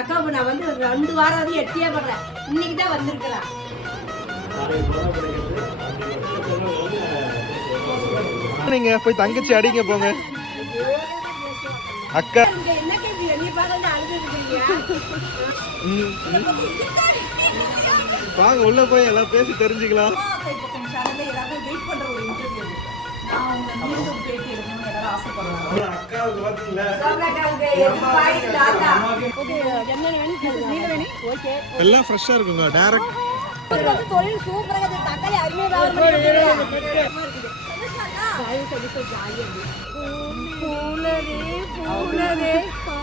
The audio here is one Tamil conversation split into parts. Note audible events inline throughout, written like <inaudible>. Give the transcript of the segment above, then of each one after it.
அக்காவுக்கு நான் வந்து ரெண்டு வாரம் வந்து எட்டியே படுறேன் இன்னைக்கு தான் வந்திருக்கிறேன். நீங்க போய் தங்கச்சி அடிங்க போங்க. அக்கா. என்ன கேள்வி? பார்க்க அழுது. வாங்க உள்ள போய் எல்லாம் பேசி தெரிஞ்சுக்கலாம். எல்லாம் ஃப்ரெஷ்ஷா இருக்குங்க டைரக்ட் தொழில் சூப்பராக தக்காளி அருமையாக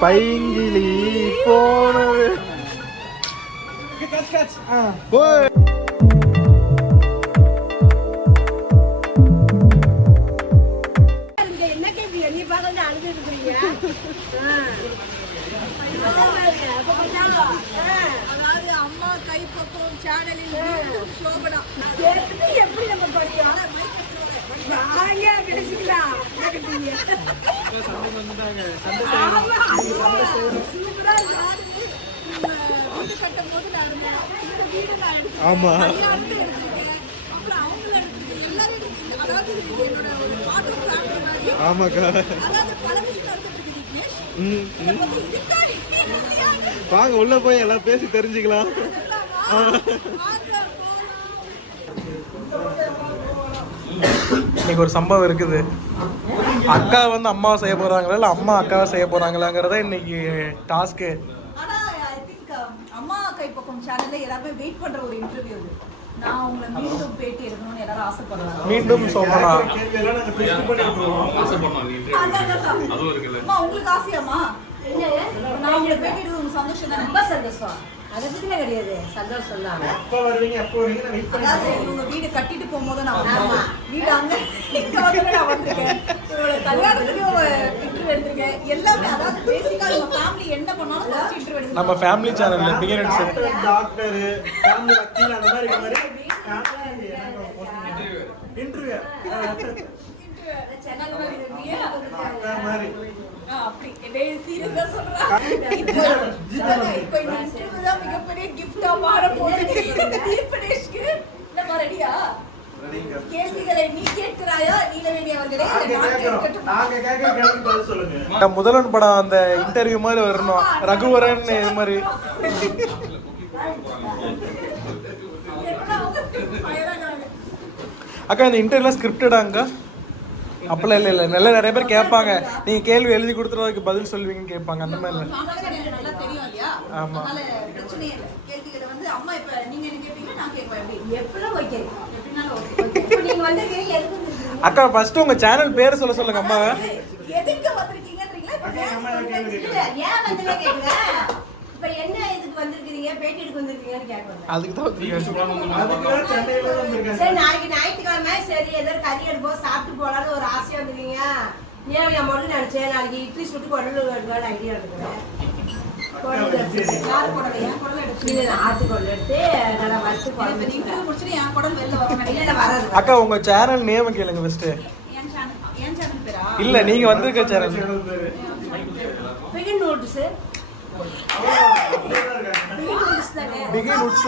பைங்கிலி போனது அதாவது அம்மா கைப்பக்கம் சேனலில் மீண்டும் சோபனா எப்படி நம்ம இந்த வீடு நான் எடுத்தேன் ஆமா ஆமாக்கா வாங்க உள்ள போய் எல்லாம் பேசி தெரிஞ்சுக்கலாம். இன்னைக்கு ஒரு சம்பவம் இருக்குது. அக்கா வந்து அம்மாவை செய்ய போறாங்களா இல்ல அம்மா அக்காவை செய்ய போறாங்களாங்கிறத இன்னைக்கு டாஸ்க்கு. ஆனா ஐ திங்க் அம்மா கைப்பக்கம் சேனல்ல எல்லாருமே வெயிட் பண்ற ஒரு இன்டர்வியூ நான் உங்களை மீண்டும் பேட்டி எடுக்கணும்னு எல்லாரும் ஆசைப்படுறாங்க. மீண்டும் சோமனா அம்மா உங்களுக்கு ஆசையாம்மா? நான் உங்களை பேட்டி எடுக்க உங்களுக்கு சந்தோஷம் தானே ரொம்ப சந்தோஷம். அதை பத்தின கிடையாது சந்தோஷம் தான் அதாவது இவங்க வீடு கட்டிட்டு போகும்போது நான் வந்தேன். வீடு அங்க இங்க வந்து நான் வந்திருக்கேன். இவங்களோட கல்யாணத்துக்கு இன்டர்வியூ எடுத்திருக்கேன். எல்லாமே அதாவது பேசிக்கா இவங்க ஃபேமிலி என்ன பண்ணாலும் ஃபர்ஸ்ட் இன்டர்வியூ எடுத்து நம்ம family channel beginners doctor family வக்கீல் அந்த மாதிரி இருக்க மாதிரி இன்டர்வியூ மிகப்பெரிய கிஃப்டா மாற போகுது தீபனேஷ்க்கு நம்ம ரெடியா நான் படம் அந்த இன்டர்வியூ மாதிரி வரணும். ரகுவரன் இது மாதிரி. அக்கா இந்த இன்டர்வியூலாம் ஸ்கிரிப்டடாங்க அப்பெல்லாம் இல்லை இல்லை. நல்லா நிறைய பேர் கேட்பாங்க. நீங்கள் கேள்வி எழுதி கொடுத்துறதுக்கு பதில் சொல்லுவீங்கன்னு கேட்பாங்க. அந்த மாதிரி இல்லை. மாமனார் எனக்கு நல்லா தெரியும் இல்லையா? ஆமா. அதனால பிரச்சனையே இல்லை. கேள்விகளை வந்து அம்மா இப்ப நீங்க என்ன கேட்பீங்க நான் கேட்பேன். எப்படி எப்படிலாம் ஓகே எப்படினாலும் ஓகே இப்போ நீங்க வந்திருக்கீங்க எதுக்கு வந்திருக்கீங்க அக்கா ஃபர்ஸ்ட் உங்க சேனல் பேர் சொல்ல சொல்லுங்க அம்மாவை. எதுக்கு வந்திருக்கீங்கன்றீங்களா? இப்ப அக்கா, அம்மா கேட்கறேன் இப்ப என்ன இதுக்கு வந்திருக்கீங்க பேட்டி எடுக்க வந்திருக்கீங்கன்னு கேட்கணும் அதுக்கு தான் வந்திருக்கேன். அதுக்கு தான் சென்னையில தான் வந்திருக்காங்க சரி நாளைக்கு ஞாயிற்றுக்கிழமை சரி ஏதோ கறி எடுப்போம் சாப்பிட்டு போலான்னு ஒரு ஆசையா வந்துருக்கீங்க. ஏன் நான் மட்டும் நினைச்சேன் நாளைக்கு இட்லி சுட்டு குடல் எடுக்கலாம்னு ஐடியா எடுக்கிறேன் அக்கா உங்க சேனல் நேம் கேளுங்க ஃபர்ஸ்ட் என் சேனல் என் சேனல் பேரா? இல்ல நீங்க வந்திருக்க சேனல். சேனல் பேரு. Begin woods.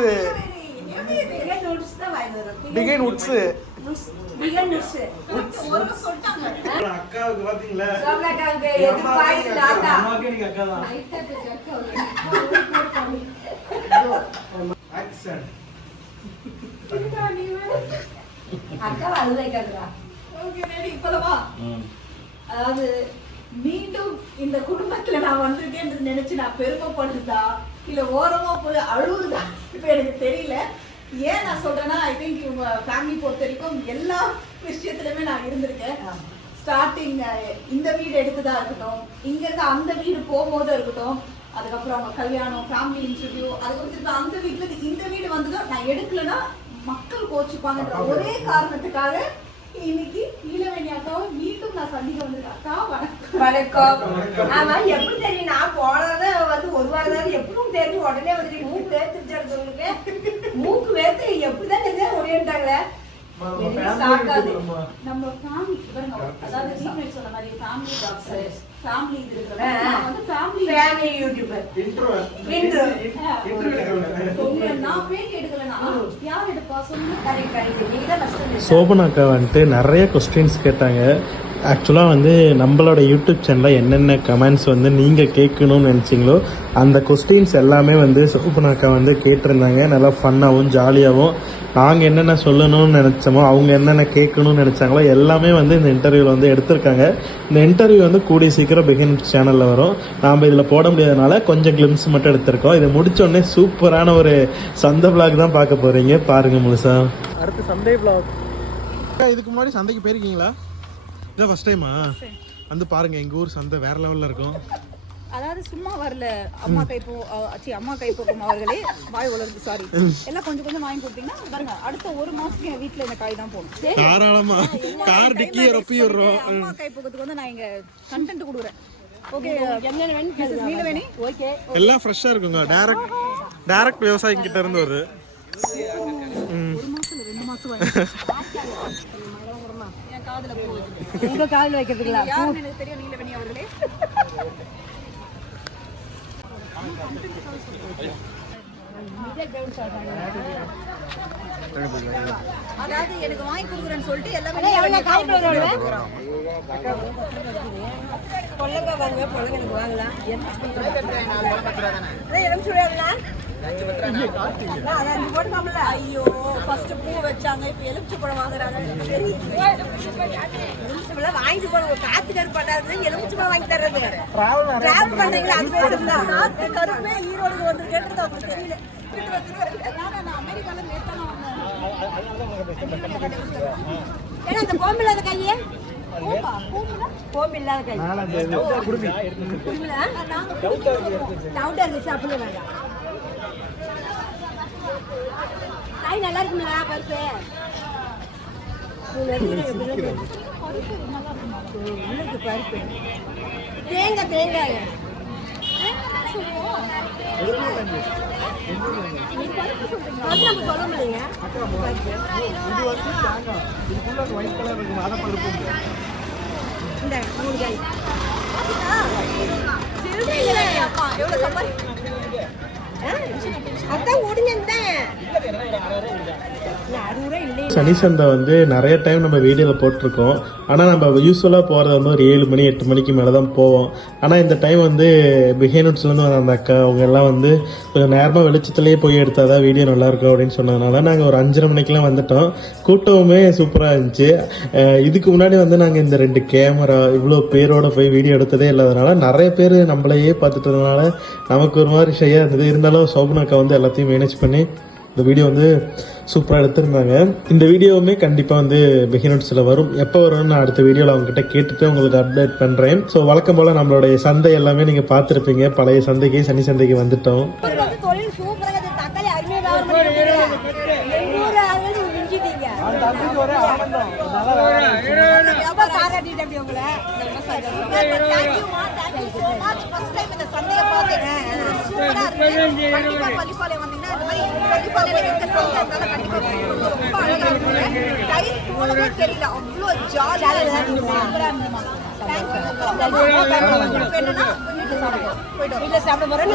Begin woods. Begin notes ஒரு சொல்லிட்டாங்க அக்காவுக்கு பாத்தீங்களா அம்மாவுக்கு நீங்க அக்கா தான் ஆக்சன் அக்கா அழுதை கேட்குறா ஓகே ரெடி இப்போதவா அதாவது மீண்டும் இந்த குடும்பத்துல நான் வந்திருக்கேன்னு நினைச்சு நான் பெருமைப்படுறதா இல்ல ஓரமா போய் அழுவுறதா? இப்ப எனக்கு தெரியல. ஏன் நான் சொல்றேன்னா ஐ திங்க் இவங்க ஃபேமிலி பொறுத்த வரைக்கும் எல்லா விஷயத்துலயுமே நான் இருந்திருக்கேன். ஸ்டார்டிங் இந்த வீடு எடுத்ததா இருக்கட்டும் இங்க இருந்து அந்த வீடு போகும்போது இருக்கட்டும் அதுக்கப்புறம் அவங்க கல்யாணம் ஃபேமிலி இன்டர்வியூ அதுக்கப்புறம் திரும்ப அந்த வீட்டுல இந்த வீடு வந்ததும் நான் எடுக்கலைன்னா மக்கள் கோச்சுப்பாங்கன்ற ஒரே காரணத்துக்காக இன்னைக்கு நீலவேணி அக்காவை மீண்டும் நான் சந்திக்க வந்திருக்கேன். அக்கா வணக்கம். வணக்கம். ஆமா எப்படி தெரியும்? நான் போனது வந்து ஒரு வாரம் தான் எப்படியும் தெரிஞ்சு உடனே வந்துட்டு மூக்கு வேர்த்துருச்சு உங்களுக்கு? மூக்கு வேர்த்து எப்படிதான் தெரிஞ்சா சாக்காது. நம்ம ஃபேமிலி பாருங்க அதாவது டீம்மேட் சொன்ன மாதிரி ஃபேமிலி டாக்டர் ஃபேமிலி இது. <laughs> நான் வந்து ஃபேமிலி யூடியூபர் நான் பேட்டி எடுக்கலனா யார் எடுப்பா? சொல்லுங்க. Correct correct. நீங்க தான் ஃபர்ஸ்ட் சோபனாக்கா வந்துட்டு நிறைய கொஸ்டின்ஸ் கேட்டாங்க. ஆக்சுவலாக வந்து நம்மளோட யூடியூப் சேனலில் என்னென்ன கமெண்ட்ஸ் வந்து நீங்கள் கேட்கணும்னு நினச்சிங்களோ அந்த கொஸ்டின்ஸ் எல்லாமே வந்து சோபனாக்கா வந்து கேட்டிருந்தாங்க. நல்லா ஃபன்னாகவும் ஜாலியாகவும் நாங்கள் என்னென்ன சொல்லணும்னு நினச்சோமோ அவங்க என்னென்ன கேட்கணும்னு நினச்சாங்களோ எல்லாமே வந்து இந்த இன்டர்வியூவில் வந்து எடுத்திருக்காங்க. இந்த இன்டர்வியூ வந்து கூடிய சீக்கிரம் பிகின் சேனலில் வரும். நாம் இதில் போட முடியாதனால கொஞ்சம் கிளிம்ஸ் மட்டும் எடுத்திருக்கோம். இதை முடிச்ச உடனே சூப்பரான ஒரு சந்தை vlog தான் பார்க்க போகிறீங்க பாருங்கள் முழுசா. அடுத்து சண்டே vlog. இதுக்கு முன்னாடி சந்தைக்கு போயிருக்கீங்களா? இதான் ஃபர்ஸ்ட் டைமா வந்து பாருங்க எங்க ஊர் சந்தை வேற லெவல்ல இருக்கும். அதாவது சும்மா வரல. அம்மா கை போ சி அம்மா கை போக்கும் அவர்களே வாய் உலர்ந்து சாரி எல்லாம் கொஞ்சம் கொஞ்சம் வாங்கி கொடுத்தீங்கன்னா பாருங்க அடுத்த ஒரு மாசத்துக்கு என் வீட்ல இந்த காய் தான் போகணும் சரி? தாராளமா. கார் டிக்கி ரொப்பி விடுறோம். அம்மா கை போக்கிறதுக்கு வந்து நான் இங்க கண்டென்ட் கொடுக்குறேன். ஓகே என்ன வேணும் மிஸ்ஸஸ் நீலவேணி ஓகே எல்லாம் ஃப்ரெஷ்ஷா இருக்குங்க. டைரக்ட் டைரக்ட் விவசாயிங்க கிட்ட இருந்து வருது. ஒரு மாசம் ரெண்டு மாசம் <laughs> காதுல போகுது உங்க கால் வைக்கிறதுங்களா யாருன்னு எனக்கு தெரியும் நீலவேணி அவர்களே. அதாவது எனக்கு வாங்கி கொடுக்குறேன்னு சொல்லிட்டு எல்லாமே பொல்லங்க வாங்க? பொல்லங்க வாங்கலாம் அதான் எலுமிச்சை அதான் அஞ்சு போட்டுமாம்ல ஐயோ ஃபர்ஸ்ட் பூ வச்சாங்க இப்போ எலுமிச்சை பழம் வாங்குறாங்க. எலுமிச்சை பழம் வாங்கிட்டு போன காத்து கருப்பு பண்ணாது எலுமிச்சை பழம் வாங்கி தர்றது. டிராவல் பண்றீங்களா? அது நாட்டு கருப்பே ஈரோடுக்கு வந்து கேட்டது அவங்களுக்கு தெரியல. நான் அமெரிக்கால நேத்தான ஏன்னா அந்த கோம்பு இல்லாத கையே? கோம்பு இல்லாத கை டவுட்டா இருந்துச்சு அப்படியே வேண்டாம் காய் நல்லா இருக்குங்களா பருப்பு பருப்பு தேங்காய் தேங்காய் இது வந்து தேங்காய். இதுக்குள்ள இருக்கும். அதை பருப்பு இந்த மூணு காய் அப்பா சம்பாதி சனி சந்தை வந்து நிறைய டைம் நம்ம வீடியோவில் போட்டிருக்கோம். ஆனால் நம்ம யூஸ்வலாக போகிறது வந்து ஒரு ஏழு மணி எட்டு மணிக்கு மேலே தான் போவோம். ஆனால் இந்த டைம் வந்து பிஹேனூட்ஸ்லேருந்து வர அந்த அக்கா அவங்க எல்லாம் வந்து கொஞ்சம் நேரமாக வெளிச்சத்துலேயே போய் எடுத்தால் தான் வீடியோ நல்லாயிருக்கும் அப்படின்னு சொன்னதுனால நாங்கள் ஒரு அஞ்சரை மணிக்கெலாம் வந்துட்டோம். கூட்டமுமே சூப்பராக இருந்துச்சு. இதுக்கு முன்னாடி வந்து நாங்கள் இந்த ரெண்டு கேமரா இவ்வளோ பேரோட போய் வீடியோ எடுத்ததே இல்லாதனால நிறைய பேர் நம்மளையே பார்த்துட்டு இருந்ததுனால நமக்கு ஒரு மாதிரி ஷையாக இருந்தது. இருந்தாலும் சோபனா அக்கா வந்து எல்லாத்தையும் மேனேஜ் பண்ணி இந்த வீடியோ வந்து சூப்பராக எடுத்திருந்தாங்க. இந்த வீடியோவுமே கண்டிப்பாக வந்து பிகினோட்ஸில் வரும். எப்போ வரும்னு நான் அடுத்த வீடியோவில் அவங்ககிட்ட கேட்டுட்டு உங்களுக்கு அப்டேட் பண்ணுறேன் ஸோ வழக்கம் போல் நம்மளுடைய சந்தை எல்லாமே நீங்கள் பார்த்துருப்பீங்க. பழைய சந்தைக்கு சனி சந்தைக்கு வந்துட்டோம். பாராட்டிட்டேன் உங்களை. தெரியல. அவ்வளோ ஜாலியா இருந்துச்சு. சூப்பரா இருந்துச்சுமா. Thank you. இப்ப என்னன்னா வீட்டுல சாப்பிட நாள்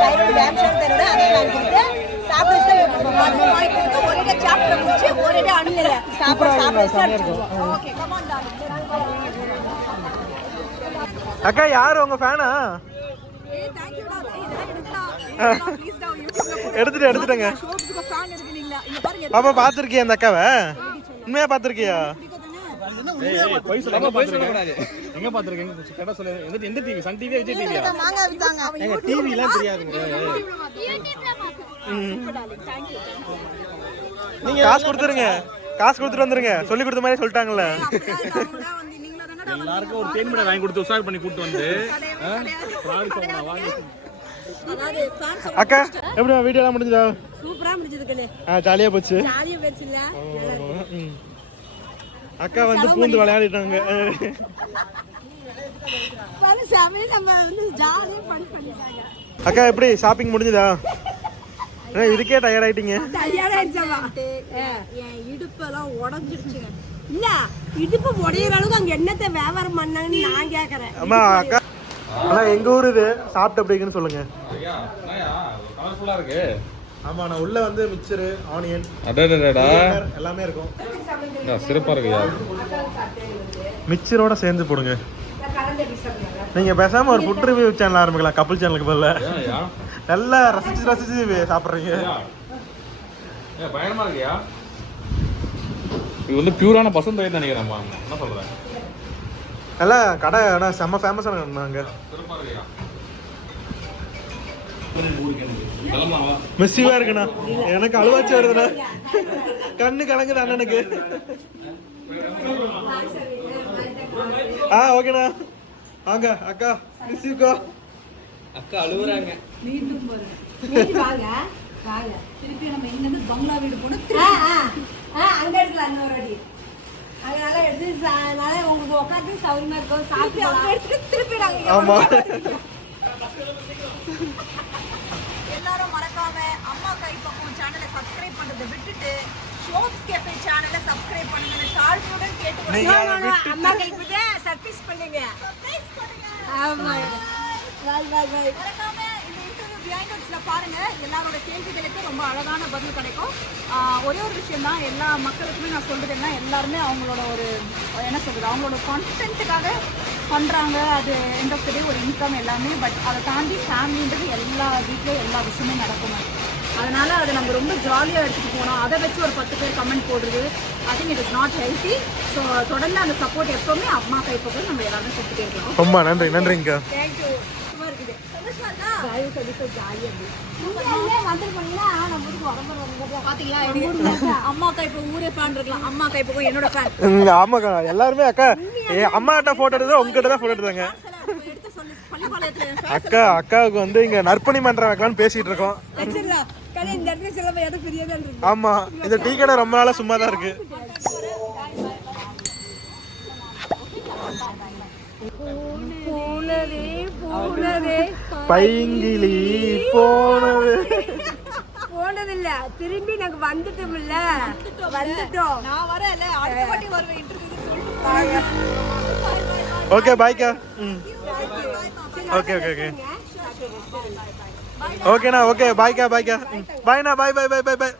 தைரோடு டான்ஸ் தைரோடு அதை வாங்கி கொடுத்து சாப்பிட வச்சு தான் வீட்டுக்கு போகணும். அது வாங்கி கொடுத்து ஒரே சாப்பிட முடிச்சு ஒரே அணுகல சாப்பிட சாப்பிட. ஓகே கமான் அக்கா யார் உங்கள் ஃபேனா எடுத்துட்டு எடுத்துட்டேங்க. ஷோப்ஸ்க்கு ஃபேன் இருக்குனீங்களா இங்க பாருங்க பாப்பா பார்த்துருக்கியா அந்த அக்காவை? உண்மையாக பார்த்துருக்கியா? எங்க? எங்க கேட்டா சொல்லு. எந்த- எந்த? சன் விஜய் எங்க எல்லாம் தெரியாதுங்க. காசு கொடுத்துருங்க. காசு கொடுத்துட்டு வந்துருங்க. சொல்லி கொடுத்த மாதிரி சொல்லிட்டாங்கல்ல. எல்லாருக்கும் ஒரு தேன் மிட்டாய் வாங்கி கொடுத்து உஷார் பண்ணி கூட்டு வந்து அக்கா எப்படி வீடியோலாம் முடிஞ்சதா? சூப்பரா முடிஞ்சது ஆ போச்சு. ஜாலியா ம். அக்கா வந்து பூந்து விளையாடிட்டாங்க. அக்கா எப்படி? ஷாப்பிங் முடிஞ்சதா? இதுக்கே டயர்ட் ஆயிட்டீங்க. என் இடுப்பெல்லாம் உடஞ்சிடுச்சுங்க இல்ல இடுப்பு உடையிற அளவுக்கு அங்க என்னத்தை வியாபாரம் பண்ணாங்கன்னு நான் கேக்குறேன். அம்மா அக்கா. அண்ணா எங்க ஊர் இது? சாப்பிட்டு அப்படிங்கன்னு சொல்லுங்க. colourful-ஆ இருக்கு. ஆமா நான் உள்ள வந்து மிக்சரு ஆனியன் அடடடடா எல்லாமே இருக்கும். சிறப்பா இருக்குயா சேர்ந்து போடுங்க. நீங்க பேசாம ஒரு ஃபுட் ரிவ்யூ சேனல் ஆரம்பிக்கலாம் கப்பல் சேனலுக்கு பதிலா? நல்லா ரசிச்சு ரசிச்சு சாப்பிட்றீங்க. இருக்கியா இது வந்து பியூரான பசுந்தொகை நினைக்கிறேன் என்ன சொல்றேன்? நல்லா கடை ஆனால் செம்ம ஃபேமஸான இருக்கியா கிளம்பலாமா? மெஸ்ஸிவா இருக்குண்ணா. எனக்கு அழுவாச்சி வருதுண்ணா. கண்ணு கலங்குது அண்ணனுக்கு. ஆ ஓகேண்ணா. வாங்க அக்கா ரிசீவ்க்கா அக்கா அழுகுறாங்க மீண்டும் வாங்க வாங்க. திருப்பி நம்ம இங்கிருந்து பங்களா வீடு போனா ஆ, அங்க எடுக்கலாம் இன்னொரு அடி. அங்க நல்லா எடுத்து சா- நல்லா உங்களுக்கு உட்காந்து சௌரியமா இருக்கும். சாப்பிட்டு அவங்க. எடுத்துட்டு திருப்பி நாங்க இங்க ஆமா. <laughs> எல்லாரும் மறக்காம அம்மா கை பக்கம் சேனலை சப்ஸ்கிரைப் பண்றதை விட்டுட்டு ஷோப்ஸ் கேஃபே சேனலை சப்ஸ்கிரைப் பண்ணுங்க தாழ்மையுடன் கேட்டு அம்மா கைக்கு சர்வீஸ் பண்ணுங்க. ஆமா. பாய் பாய் பாய் மறக்காம இந்த பாருங்கள் பிஹைண்ட் எல்லாரோட கேள்விகளுக்கு ரொம்ப அழகான பதில் கிடைக்கும். ஒரே ஒரு விஷயம் தான் எல்லா மக்களுக்குமே நான் சொல்கிறேன்னா என்ன எல்லாருமே அவங்களோட ஒரு என்ன சொல்கிறது அவங்களோட கான்ஃபிடென்ட்டுக்காக பண்ணுறாங்க அது எண்ட் ஆஃப் ஒரு இன்கம் எல்லாமே பட் அதை தாண்டி ஃபேமிலின்றது எல்லா வீட்லேயும் எல்லா விஷயமும் நடக்கும். அதனால் அதை நம்ம ரொம்ப ஜாலியாக எடுத்துகிட்டு போனோம் அதை வச்சு ஒரு பத்து பேர் கமெண்ட் போடுறது I think it is not healthy so தொடர்ந்து அந்த சப்போர்ட் எப்போவுமே அம்மா கைப்பக்கம் நம்ம எல்லாருமே கொடுத்துட்டே இருக்கோம். ரொம்ப நன்றி நன்றிங்க. ஆமாக்கா <laughs> எல்லாருமே அக்கா ஏ அம்மா கிட்ட போட்டோ எடுத்தா உங்ககிட்ட தான் போட்டோ எடுத்தாங்க. அக்கா அக்காவுக்கு வந்து இங்க நற்பணி மன்றம் வைக்கலாம்னு பேசிட்டு இருக்கோம். ஆமா. இந்த டீ கடை ரொம்ப நாளா சும்மா தான் இருக்கு. பூனரே பைங்கிலி போனது. போனதில்ல. திரும்பி நாங்க வந்துட்டோம்ல. வந்துட்டோம். நான் வரல அடுத்த வாட்டி வருவேன் இன்டர்வியூ சொல்லிட்டு ஓகே பாய்க்கா ம் ஓகே ஓகே ஓகே ஓகேண்ணா ஓகே பாய்க்கா பாய்க்கா பாய்ண்ணா bye bye. Bye bye. Bye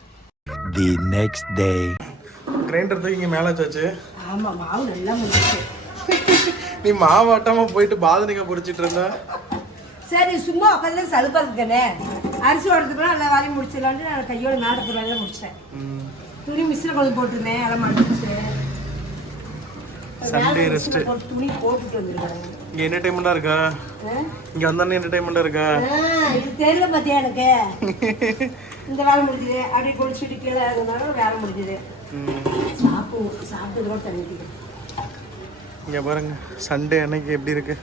the next day. Grinder தூக்கி இங்கே மேலே வச்சாச்சு. ஆமா மாவு நல்லா முடிச்சு <laughs> நீ மாவாட்டாம போயிட்டு பாதனிக்கா குடிச்சிட்டு இருந்தா? சரி சும்மா உட்காந்து சலுப்பா இருக்கனே அரிசி ஓடுறதுக்குலாம் நல்லா வேலையை முடிச்சிடலான்ட்டு நான் கையோட நாடகத்து வேலையை முடிச்சிட்டேன். துணி மிஷினில் கொண்டு போட்டிருந்தேன் அதெல்லாம் மடிச்சு. போட்டு துணி போட்டுட்டு வந்துருக்காங்க இங்க என்டர்டைன்மெண்டா இருக்கா? இங்க வந்தானே என்டர்டைன்மெண்டா இருக்கா? இது தெரியல பார்த்தியா எனக்கு? இந்த வேலை முடிஞ்சுது. அப்படியே குளிச்சுட்டு கீழே இருந்தாலும் வேலை முடிஞ்சுது. சாப்பிட்டு சாப்பிட்டு கூட தண்ணி. இங்க பாருங்க சண்டே அன்னைக்கு எப்படி இருக்கு?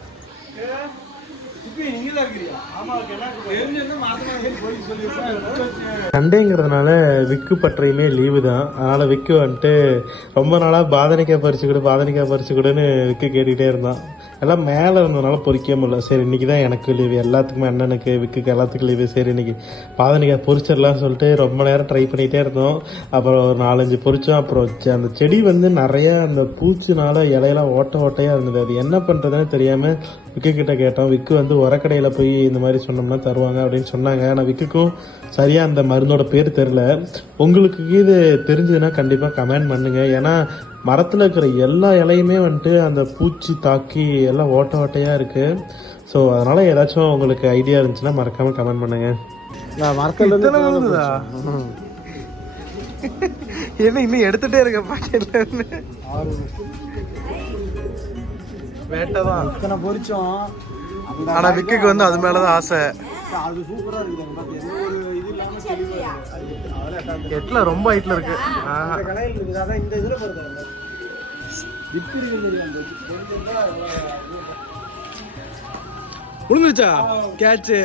சண்டேங்கிறதுனால விக்கு பற்றையுமே லீவு தான். அதனால் விக்கு வந்துட்டு ரொம்ப நாளாக பாதனிக்காய் பறிச்சு கொடு பாதனிக்காய் பறிச்சு கொடுன்னு விக்கு கேட்டுக்கிட்டே இருந்தான். எல்லாம் மேலே இருந்ததுனால பொறிக்க முடியல. சரி இன்னைக்கு தான் எனக்கு லீவு எல்லாத்துக்குமே அண்ணனுக்கு விக்குக்கு எல்லாத்துக்கும் லீவு சரி இன்னைக்கு பாதனிக்காய் பொறிச்சிடலாம்னு சொல்லிட்டு ரொம்ப நேரம் ட்ரை பண்ணிகிட்டே இருந்தோம். அப்புறம் ஒரு நாலஞ்சு பொறிச்சோம். அப்புறம் அந்த செடி வந்து நிறையா அந்த பூச்சினால இலையெல்லாம் ஓட்ட ஓட்டையாக இருந்தது. அது என்ன பண்ணுறதுன்னு தெரியாமல் விக்கு கிட்ட கேட்டோம். விக்கு வந்து உரக்கடையில் போய் இந்த மாதிரி சொன்னோம்னா தருவாங்க அப்படின்னு சொன்னாங்க. ஆனால் விக்குக்கும் சரியாக அந்த மருந்தோட பேர் தெரில உங்களுக்கு இது தெரிஞ்சதுன்னா கண்டிப்பாக கமெண்ட் பண்ணுங்க. ஏன்னா மரத்தில் இருக்கிற எல்லா இலையுமே வந்துட்டு அந்த பூச்சி தாக்கி எல்லாம் ஓட்ட ஓட்டையாக இருக்குது ஸோ அதனால் ஏதாச்சும் உங்களுக்கு ஐடியா இருந்துச்சுன்னா மறக்காமல் கமெண்ட் பண்ணுங்க. இத்தனை விழுந்ததா? என்ன இன்னும் எடுத்துட்டே இருக்க பாக்கெட்ல இருந்து? வேட்டதான் இத்தனை பொரிச்சோம். அந்த ஆனா விக்குக்கு வந்து அது மேலதான் ஆசை. அது சூப்பரா இருக்குது எந்த ஒரு இது இல்லாம தெளிவா இருக்கு. ரொம்ப ஹைட்ல இருக்கு. ஆ. இந்த கடையில் இருக்குது. அதான் இந்த இதுல போறது இப்படி இருக்குது தெரியும் அந்த விழுந்துச்சா கேட்சு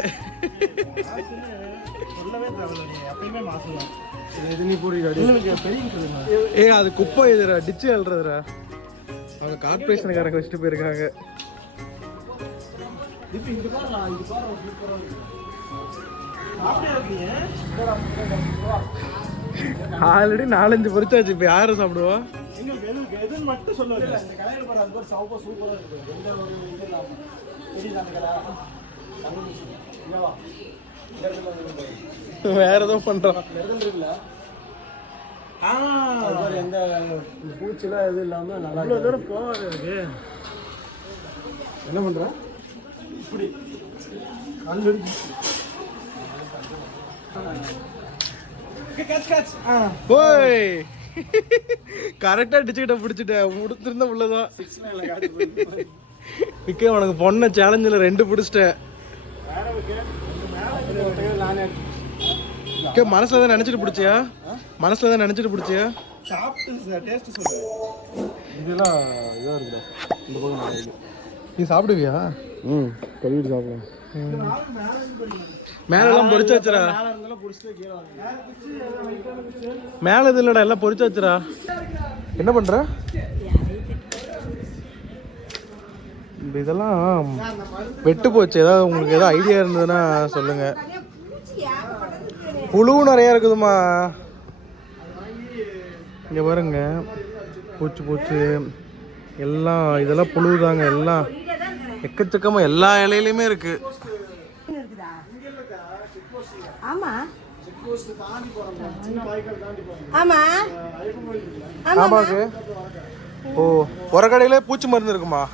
ஏ அது. குப்பை இதுடா டிச்சு அல்றதுடா அவங்க கார்பரேஷனுக்காரங்க வச்சுட்டு போயிருக்காங்க. இப்போ இங்க பாரு நான் இது பாரு சூப்பரா இருக்கு. சாப்பிட்டே இருக்கீங்க ஆல்ரெடி நாலஞ்சு பொரிச்சாச்சு இப்போ யாரும் சாப்பிடுவா? எங்களுக்கு எது எதுன்னு மட்டும் சொல்லுவாங்க இந்த கடையில் பாரு அது ஒரு சவப்பா சூப்பராக இருக்கும் எந்த ஒரு இது இல்லாமல் தெரியுது அந்த கடை அது இங்கேவா இந்த இடத்துல வந்து பாரு. வேற ஏதோ இடத்துல இருக்குல்ல? எந்த பூச்சிலாம் எதுவும் இல்லாமல் நல்லா தூரம் போகாது என்ன பண்ணுற இப்படி. கல் போய். கரெக்டா டிச்சுக்கிட்ட பிடிச்சிட்டேன் முடித்திருந்த உள்ளதான் விக்கே உனக்கு பொண்ணை சேலஞ்சில் ரெண்டு பிடிச்சிட்டேன். மனசுல தான் நினைச்சிட்டு பிடிச்சியா? மனசுல தான் நினைச்சிட்டு பிடிச்சியா? சாப்பிட்டு டேஸ்ட் இதெல்லாம் இதாக இருக்குடா. இந்த பக்கம் நீ சாப்பிடுவியா? ம் கழுவிட்டு சாப்பிடுவேன் மேலெல்லாம் பொரிச்சு வச்சுடா. மேலே இது இல்லடா எல்லாம் பொரிச்சு வச்சுடா. என்ன பண்ற? இதெல்லாம் வெட்டு போச்சு. ஏதாவது உங்களுக்கு ஏதாவது ஐடியா இருந்ததுன்னா சொல்லுங்க. பூச்சி ஏகப்பட்டது இருக்கு. புழு நிறைய இருக்குதுமா இங்க பாருங்க. பூச்சி பூச்சி. எல்லாம் இதெல்லாம் புழுதாங்க எல்லாம். இங்கே தான் இருக்கிறேன். எக்கச்சக்கமா எல்லா இலையிலுமே இருக்கு ஆமாக்கு. ஓ ஒரு கடையில பூச்சி மருந்து இருக்குமா?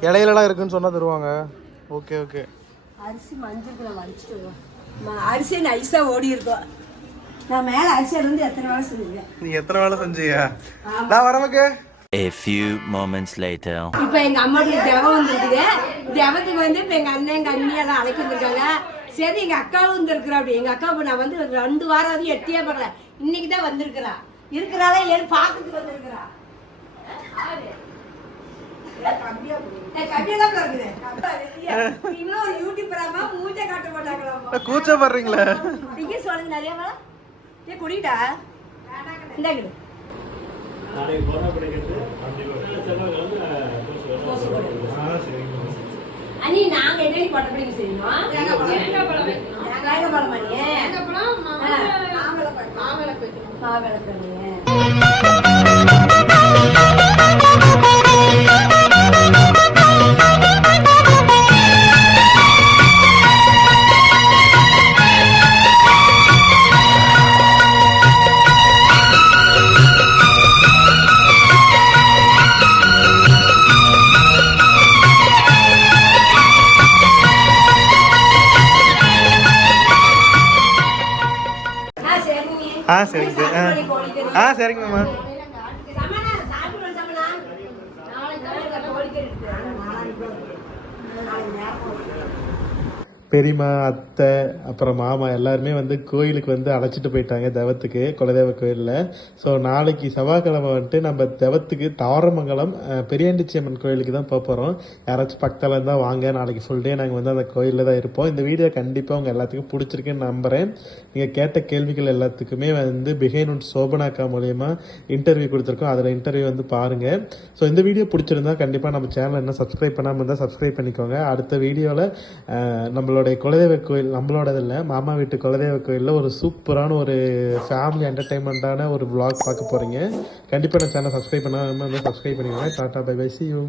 இலையிலலாம் இருக்குன்னு சொன்னா தருவாங்க. Okay okay. அரிசி மஞ்சளுக்கு நான் வலிச்சுட்டு வருவேன். ம- அரிசி நைஸா ஓடி இருக்கோம். நான் மேல அரிசி இருந்து எத்தனை வேலை செஞ்சிருக்கேன்? நீ எத்தனை வேலை செஞ்சியா? நான் வரமக்கு A few moments later. இப்ப எங்க அம்மாவுக்கு ஜெபம் வந்துருக்குது. ஜெபத்துக்கு வந்து இப்ப எங்க அண்ணன் எங்க அண்ணி எல்லாம் அழைக்க வந்திருக்காங்க. சரி எங்க அக்காவும் வந்திருக்கிறா அப்படி. எங்க அக்கா இப்ப நான் வந்து ரெண்டு வாரம் அது எட்டியே படல. இன்னைக்கு தான் வந்திருக்கிறா. இருக்கிறாளே ஏன் பாக்கிறதுக்கு வந்திருக்கிறா. கூச்சப்படுறீங்களே. நீங்க சொல்லுங்க நிறைய வேலை ஏ குடிடா இந்தாங்க அண்ணி நாங்க என்னடி பட்ட பிடிங்க செய்யணும்? தேங்காய் பழம் தேங்காய் பழம் அண்ணி. மாவிளக்கு சரிங்க ஆ சரிங்க. ஆ. ஆ சரிங்க மேம் சமனா சாப்பிட்டு சமனா நாளைக்கு நாளைக்கு கோழிக்கறி இருக்கு நாளைக்கு நாளைக்கு நேரம் பெரியம்மா அத்தை அப்புறம் மாமா எல்லாருமே வந்து கோயிலுக்கு வந்து அழைச்சிட்டு போயிட்டாங்க தெவத்துக்கு குலதெய்வ கோயிலில். ஸோ நாளைக்கு செவ்வாய்க்கிழமை வந்துட்டு நம்ம தெவத்துக்கு தாரமங்கலம் பெரியாண்டிச்சியம்மன் பெரியாண்டிச்சி அம்மன் கோயிலுக்கு தான் போக போகிறோம் யாராச்சும் பக்கத்தில் இருந்தால் வாங்க நாளைக்கு ஃபுல் டே நாங்கள் வந்து அந்த கோயிலில் தான் இருப்போம். இந்த வீடியோ கண்டிப்பாக உங்கள் எல்லாத்துக்கும் பிடிச்சிருக்குன்னு நம்புகிறேன் நீங்கள் கேட்ட கேள்விகள் எல்லாத்துக்குமே வந்து பிஹைன் சோபனாக்கா மூலயமா இன்டர்வியூ கொடுத்துருக்கோம். அதில் இன்டர்வியூ வந்து பாருங்கள் ஸோ இந்த வீடியோ பிடிச்சிருந்தா கண்டிப்பாக நம்ம சேனல் என்ன சப்ஸ்கிரைப் பண்ணாமல் இருந்தால் சப்ஸ்கிரைப் பண்ணிக்கோங்க. அடுத்த வீடியோவில் நம்மளுடைய குலதெய்வ கோயில் நம்மளோடது இல்லை மாமா வீட்டு குலதெய்வ கோயிலில் ஒரு சூப்பரான ஒரு ஃபேமிலி என்டர்டைன்மெண்ட்டான ஒரு விளாக் பார்க்க போகிறீங்க கண்டிப்பாக நம்ம சேனல் சப்ஸ்கிரைப் பண்ணாமல் சப்ஸ்கிரைப் பண்ணிக்கோங்க. Tata bye bye see you